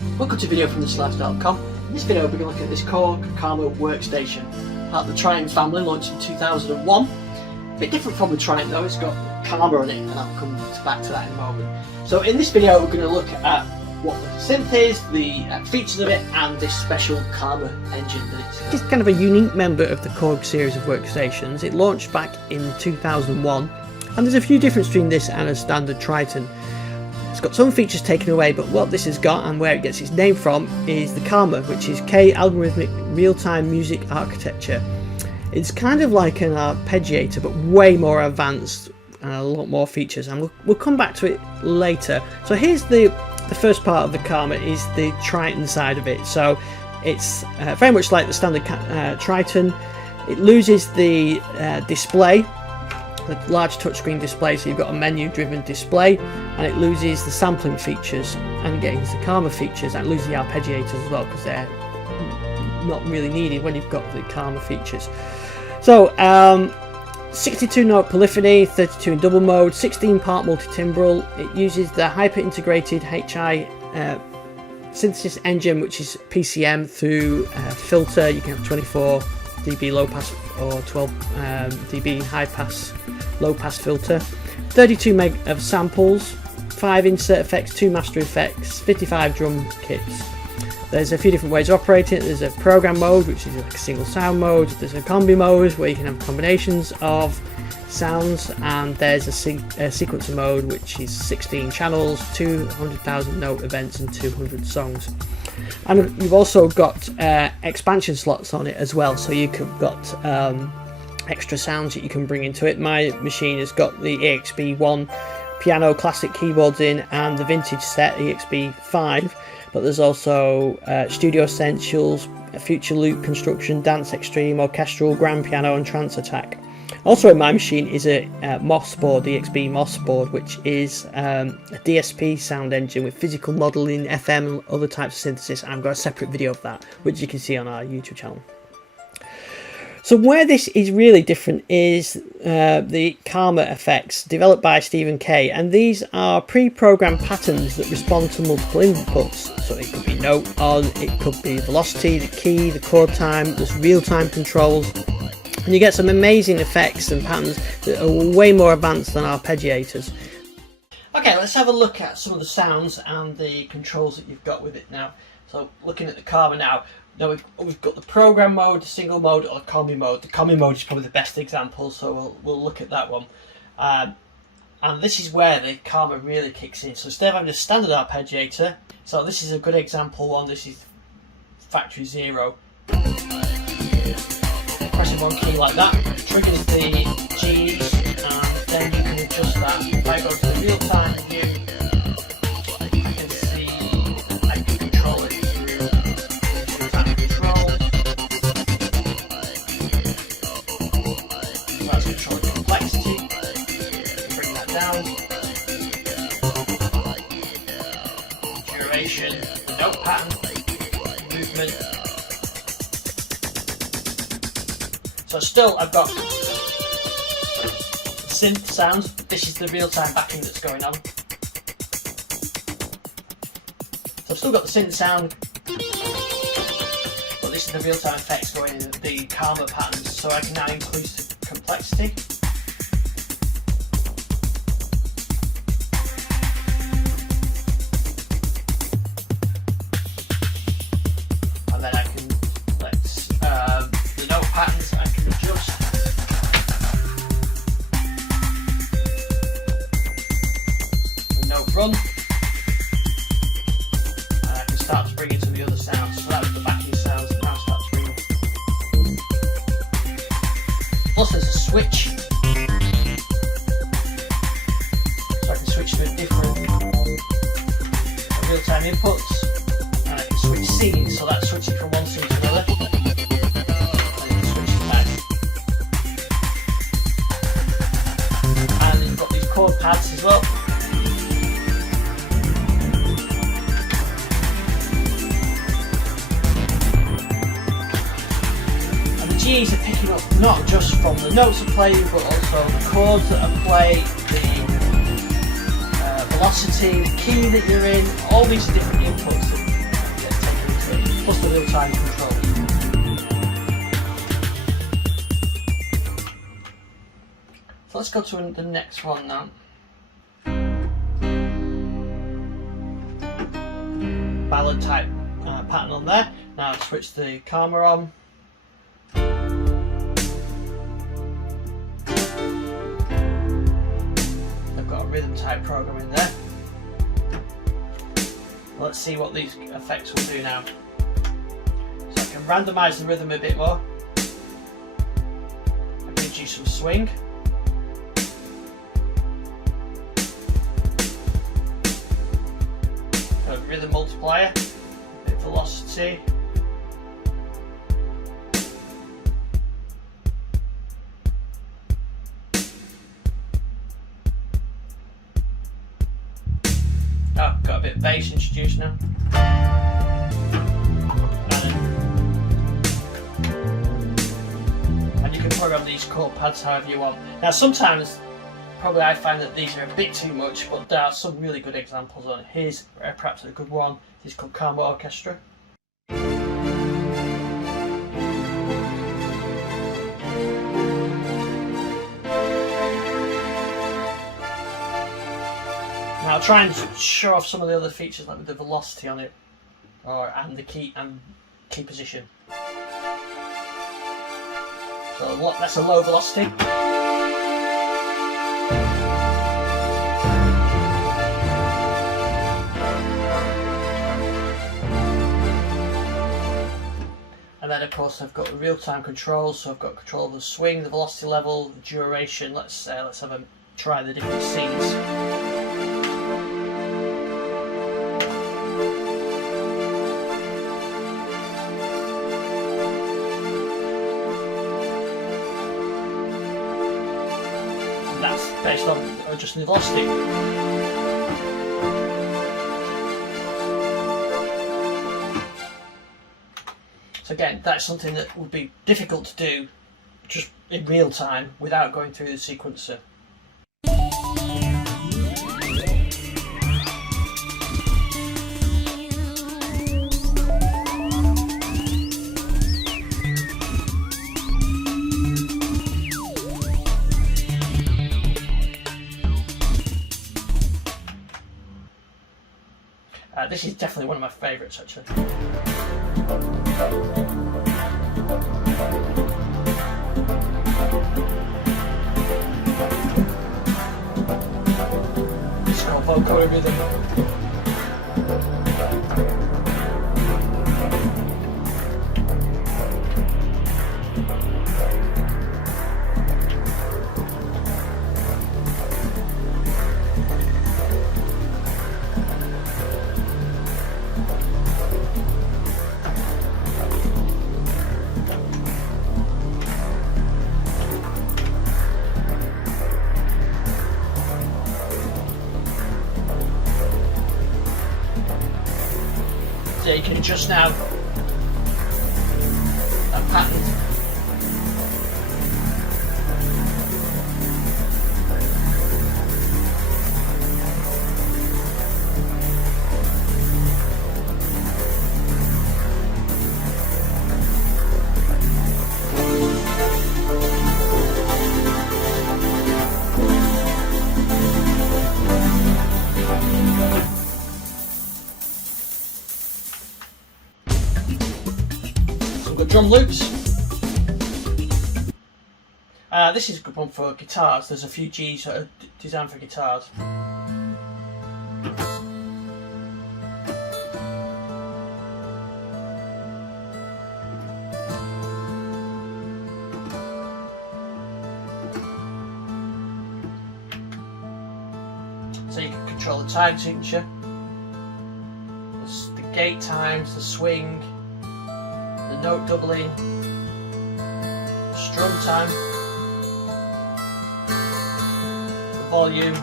Welcome to a video from thislife.com. In this video we're going to look at this Korg Karma Workstation, part of the Triton family, launched in 2001. A bit different from the Triton though, it's got Karma on it, and I'll come back to that in a moment. So in this video we're going to look at what the synth is, the features of it, and this special Karma engine that it's kind of a unique member of the Korg series of workstations. It launched back in 2001, and there's a few differences between this and a standard Triton. It's got some features taken away, but what this has got and where it gets its name from is the Karma, which is K Algorithmic Real-time Music Architecture. It's kind of like an arpeggiator, but way more advanced and a lot more features, and we'll come back to it later. So here's the first part of the Karma, is the Triton side of it. So it's very much like the standard Triton. It loses the display, the large touchscreen display, so you've got a menu driven display, and it loses the sampling features and gains the Karma features, and loses the arpeggiators as well because they're not really needed when you've got the Karma features. So 62 note polyphony, 32 in double mode, 16 part multi-timbral. It uses the hyper integrated HI synthesis engine, which is PCM through filter. You can have 24 dB low pass or 12 dB high pass low pass filter, 32 meg of samples, 5 insert effects, 2 master effects, 55 drum kits. There's a few different ways of operating it. There's a program mode, which is like a single sound mode. There's a combi mode where you can have combinations of sounds, and there's a sequencer mode, which is 16 channels, 200,000 note events and 200 songs. And you've also got expansion slots on it as well, so you've got extra sounds that you can bring into it. My machine has got the EXP1 piano classic keyboards in, and the vintage set EXP5, but there's also Studio Essentials, Future Loop Construction, Dance Extreme, Orchestral, Grand Piano and Trance Attack. Also in my machine is a MOS board, the EXP MOS board, which is a DSP sound engine with physical modelling, FM and other types of synthesis. I've got a separate video of that, which you can see on our YouTube channel. So where this is really different is the Karma effects developed by Stephen K, and these are pre-programmed patterns that respond to multiple inputs. So it could be note on, it could be velocity, the key, the chord time, there's real-time controls, and you get some amazing effects and patterns that are way more advanced than arpeggiators. Okay, let's have a look at some of the sounds and the controls that you've got with it now. So looking at the Karma now, we've got the program mode, the single mode, or the combi mode. The combi mode is probably the best example, so we'll look at that one. And this is where the Karma really kicks in. So instead of having a standard arpeggiator, so this is a good example one. This is factory 0. Pressing one key like that triggers the G's, and then you can adjust that. If I go to the real time view, I can see I can control it through real time controls. So that's controlling complexity. Bring that down. Duration, note pattern, movement. So still I've got synth sounds. This is the real-time backing that's going on. So I've still got the synth sound, but this is the real-time effects going in the Karma patterns. So I can now increase the complexity. And then I can the note patterns I can adjust. The note run, and I can start to bring in some of the other sounds. So that was the backing sounds, now I start to bring in. Plus there's a switch, so I can switch to a different real-time inputs, and I can switch scenes, so that's switching from one scene to another. Chord pads as well. And the G's are picking up not just from the notes are playing, but also the chords that are played, the velocity, the key that you're in, all these different inputs real-time control. So let's go to the next one now. Ballad type pattern on there. Now I'll switch the Karma on. I've got a rhythm type program in there. Let's see what these effects will do now. So I can randomise the rhythm a bit more. I can introduce some swing. Rhythm multiplier, a bit of velocity. Oh, got a bit of bass introduced now. And you can program these chord pads however you want. Now sometimes probably I find that these are a bit too much, but there are some really good examples on it. Here's perhaps a good one. This is called Karma Orchestra. Now I'll try and show off some of the other features, like with the velocity on it, and the key position. So that's a low velocity. And then of course I've got the real-time control, so I've got control of the swing, the velocity level, the duration. Let's have a try the different scenes. And that's based on adjusting the velocity. So again, that's something that would be difficult to do just in real time without going through the sequencer. This is definitely one of my favourites actually. It's called Vocoda Rhythm. So you can adjust now that pattern. Drum loops. This is a good one for guitars. There's a few Gs that are designed for guitars. So you can control the time signature, the gate times, the swing, the note doubling, strum time, the volume,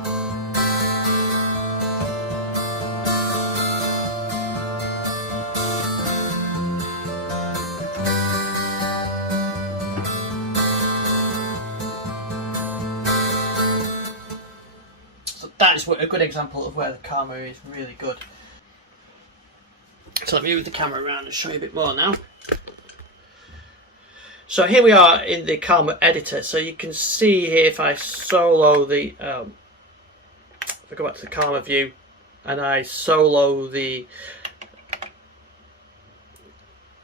so that is a good example of where the Karma is really good. So let me move the camera around and show you a bit more now. So here we are in the Karma editor. So you can see here, if I solo the, if I go back to the Karma view and I solo the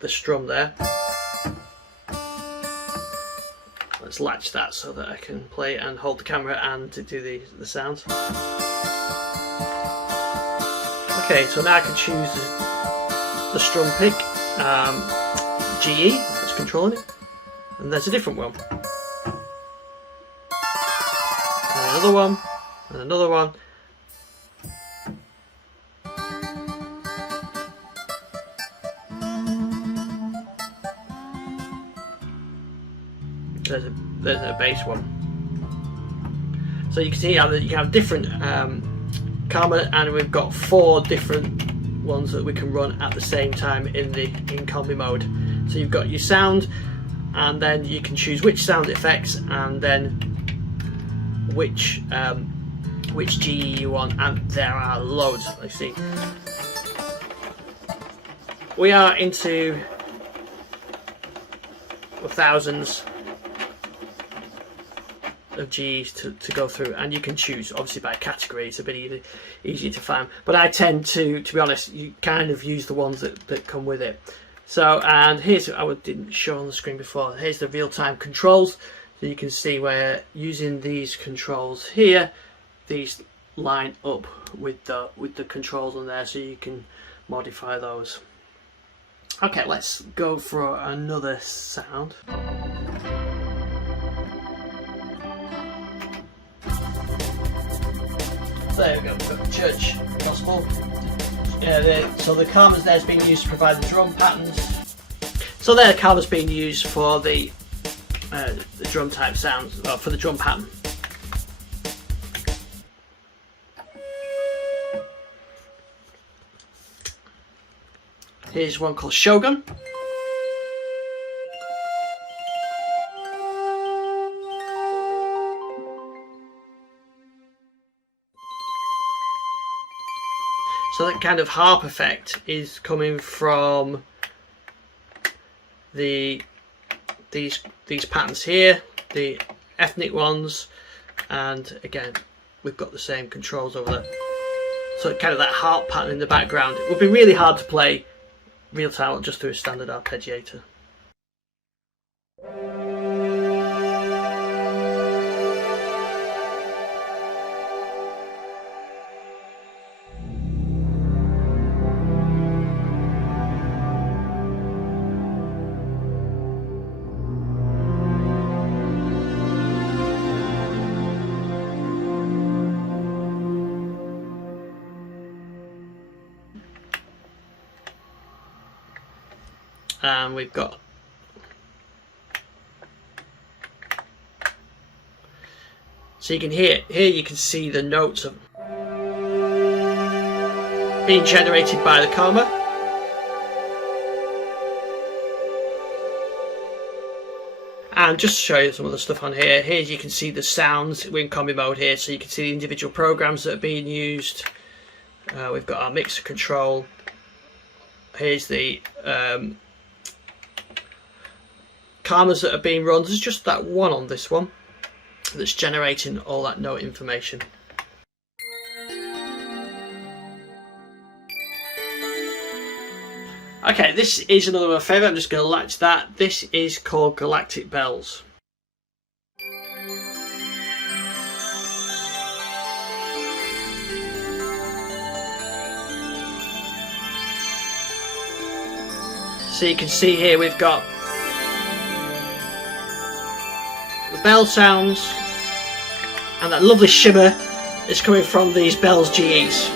strum there. Let's latch that so that I can play and hold the camera and to do the sounds. Okay, so now I can choose the strum pick, GE, that's controlling it, and there's a different one, and another one, and another one. There's a bass one. So you can see how you can have different Karma, and we've got 4 different ones that we can run at the same time in combi mode. So you've got your sound, and then you can choose which sound effects, and then which GE you want, and there are loads. Let's see. We are into thousands of Gs to go through, and you can choose obviously by category. It's a bit easier to find, but I tend to be honest, you kind of use the ones that come with it. So, and here's, I didn't show on the screen before, here's the real-time controls. So you can see where using these controls here, these line up with the controls on there, so you can modify those. Okay, let's go for another sound. There we go, we've got the church gospel. So the Karma's there is being used to provide the drum patterns. So there, the Karma's being used for the drum type sounds, or for the drum pattern. Here's one called Shogun. So that kind of harp effect is coming from these patterns here, the ethnic ones, and again we've got the same controls over there. So kind of that harp pattern in the background. It would be really hard to play real time just through a standard arpeggiator. And we've got so you can hear here, you can see the notes of being generated by the Karma. And just to show you some of the stuff on here, you can see the sounds. We're in combi mode here, so you can see the individual programs that are being used. We've got our mixer control. Here's the Karmas that are being run. There's just that one on this one that's generating all that note information. Okay, this is another of my favourite. I'm just going to latch that. This is called Galactic Bells. So you can see here we've got the bell sounds, and that lovely shimmer is coming from these bells GEs.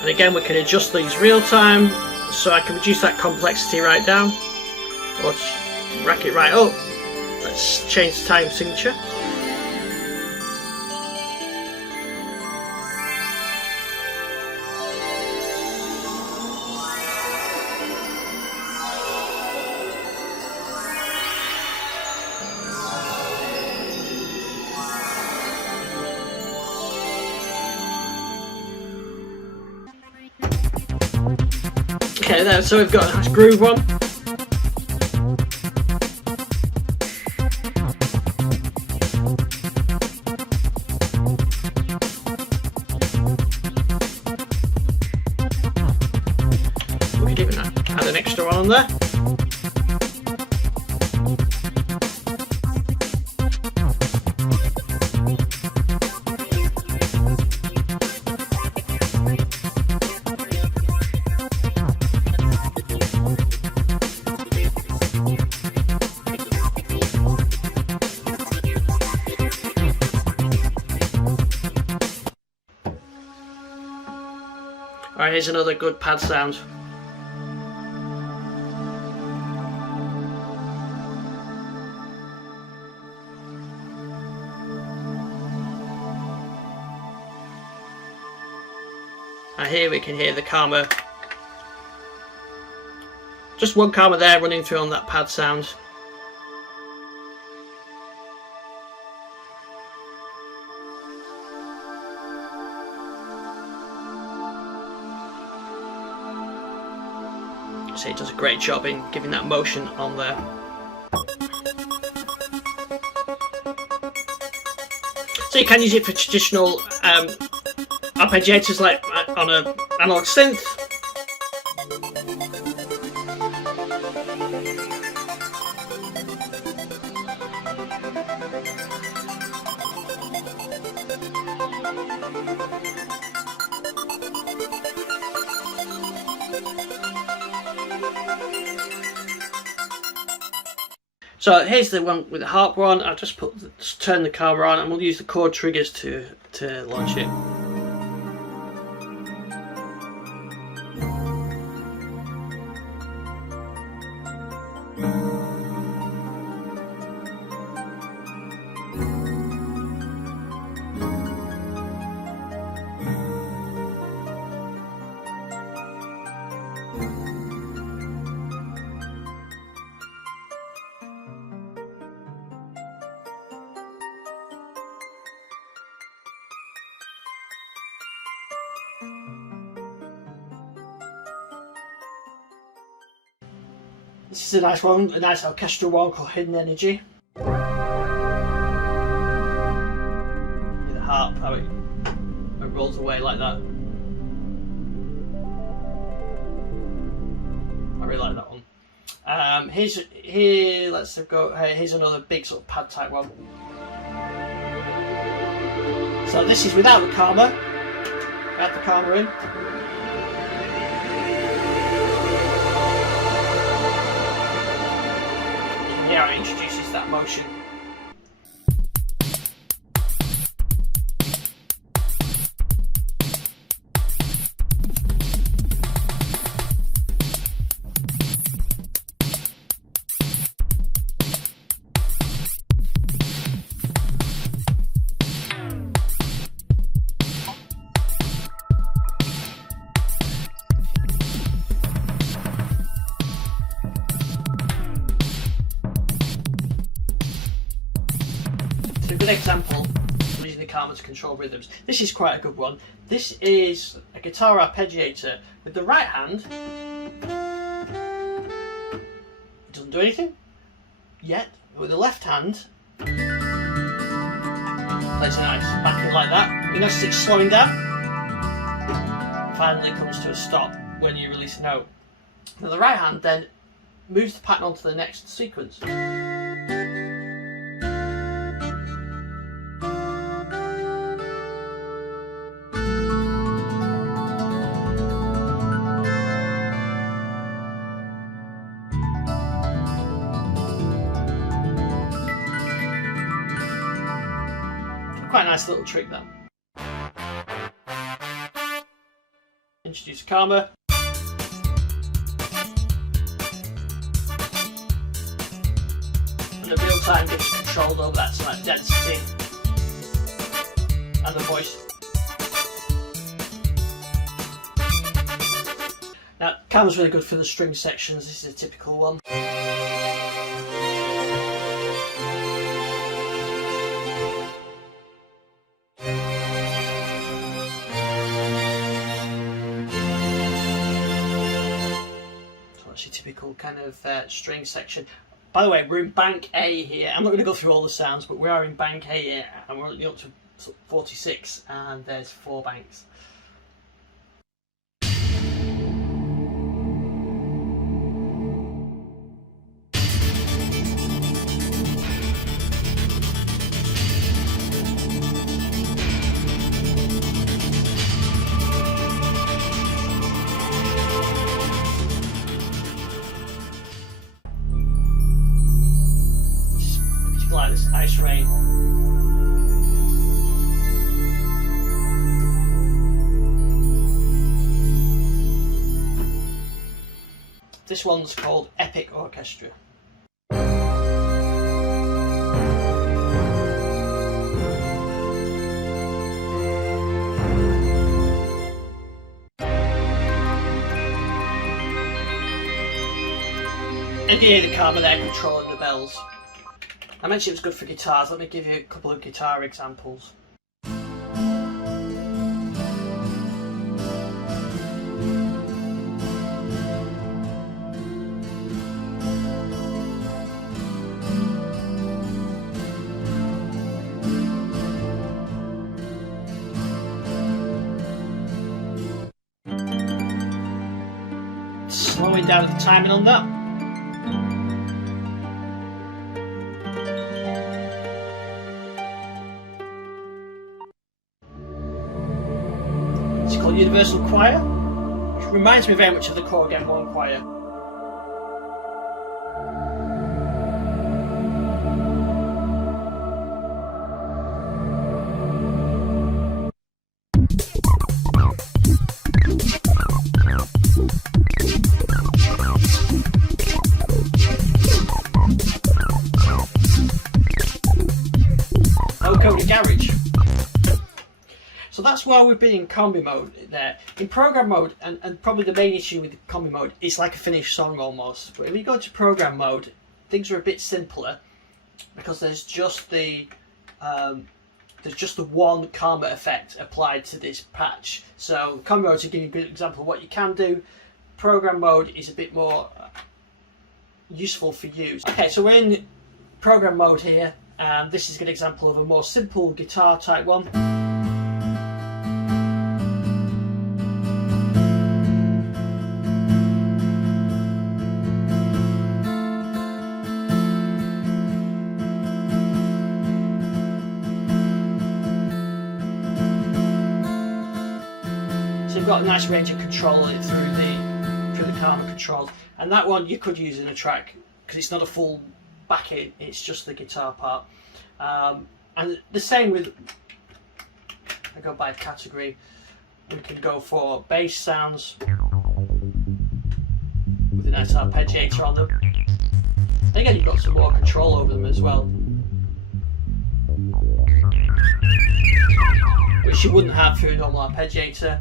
And again, we can adjust these real time, so I can reduce that complexity right down, or rack it right up. Let's change the time signature. Okay, there, so we've got a nice groove one. We could even add an extra one on there. Alright, here's another good pad sound. And here we can hear the Karma. Just one Karma there running through on that pad sound. So it does a great job in giving that motion on there. So you can use it for traditional arpeggiators like on an analog synth. So here's the one with the harp one. I'll just turn the Karma on, and we'll use the chord triggers to launch it. This is a nice one, a nice orchestral one called Hidden Energy. With the harp, how it rolls away like that. I really like that one. Here's another big sort of pad type one. So this is without the Karma. Add the Karma in. How it introduces that motion. A good example of using the Karma to control rhythms. This is quite a good one. This is a guitar arpeggiator. With the right hand, it doesn't do anything yet. With the left hand, plays a nice backing like that. You notice it's slowing down. Finally comes to a stop when you release a note. Now the right hand then moves the pattern onto the next sequence. Quite a nice little trick then. Introduce Karma. And the real time gives control over that slight density and the voice. Now, Karma's really good for the string sections. This is a typical one. typical kind of string section. By the way, we're in bank A here. I'm not going to go through all the sounds, but we are in bank A here, and we're only up to 46, and there's 4 banks. Like this ice rain. This one's called Epic Orchestra. And you hear the Karma there controlling the bells. I mentioned it was good for guitars. Let me give you a couple of guitar examples. Slowing down the timing on that. It's called Universal Choir, which reminds me very much of the Korg M1 choir. Vocoda Garage. So that's why we've been in combi mode there. In program mode, and probably the main issue with combi mode, it's like a finished song almost. But if you go to program mode, things are a bit simpler because there's just the one Karma effect applied to this patch. So combi mode, to give you a good example of what you can do, program mode is a bit more useful for you. Okay, so we're in program mode here, and this is a good example of a more simple guitar type one. So you've got a nice range of control through the Karma controls, and that one you could use in a track because it's not a full backing; it's just the guitar part. And the same with, I go by category. We can go for bass sounds with a nice arpeggiator on them. And again, you've got some more control over them as well, which you wouldn't have through a normal arpeggiator.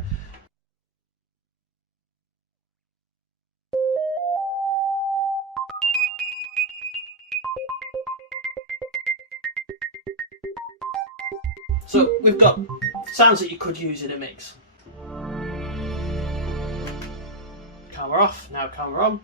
So we've got sounds that you could use in a mix. Karma off, now Karma on.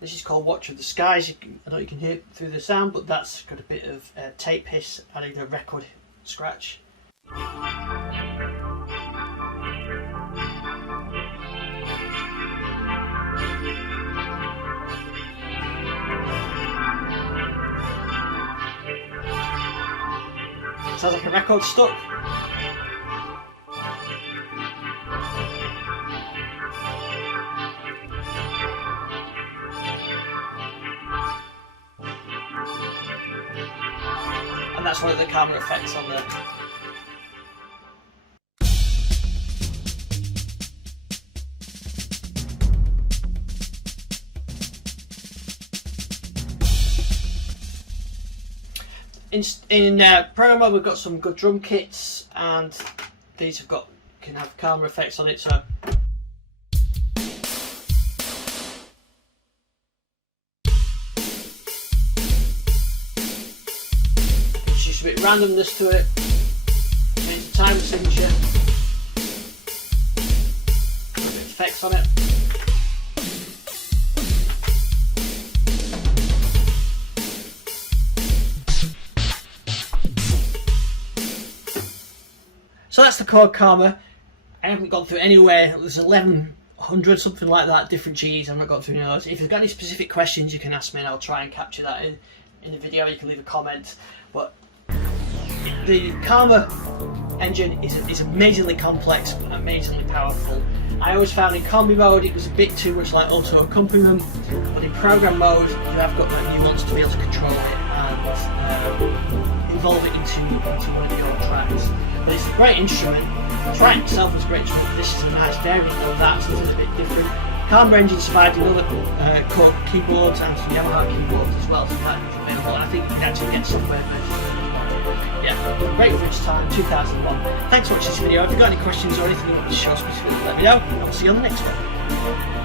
This is called Watch of the Skies. I know you can hear it through the sound, but that's got a bit of tape hiss, adding a record scratch. Sounds like a record stuck. And that's one of the Karma effects on there. In program mode, we've got some good drum kits, and these can have Karma effects on it. So there's just a bit of randomness to it. Change the time signature. A bit of effects on it. So that's the Korg Karma. I haven't gone through anywhere. There's 1100, something like that, different Gs. I've not gone through any of those. If you've got any specific questions, you can ask me and I'll try and capture that in the video. You can leave a comment. But the Karma engine is amazingly complex, amazingly powerful. I always found in combi mode it was a bit too much like auto accompaniment, but in program mode you have got that nuance to be able to control it and evolve it into one of your tracks. But it's a great instrument. The Triton itself is a great instrument. This is a nice variant of that, something a bit different. Karma engine survived in other Korg keyboards and some Yamaha keyboards as well, so that is available. I think you can actually get software versions. Yeah, great for its time, 2001. Thanks for watching this video. If you've got any questions or anything you want to show specifically, let me know. I'll see you on the next one.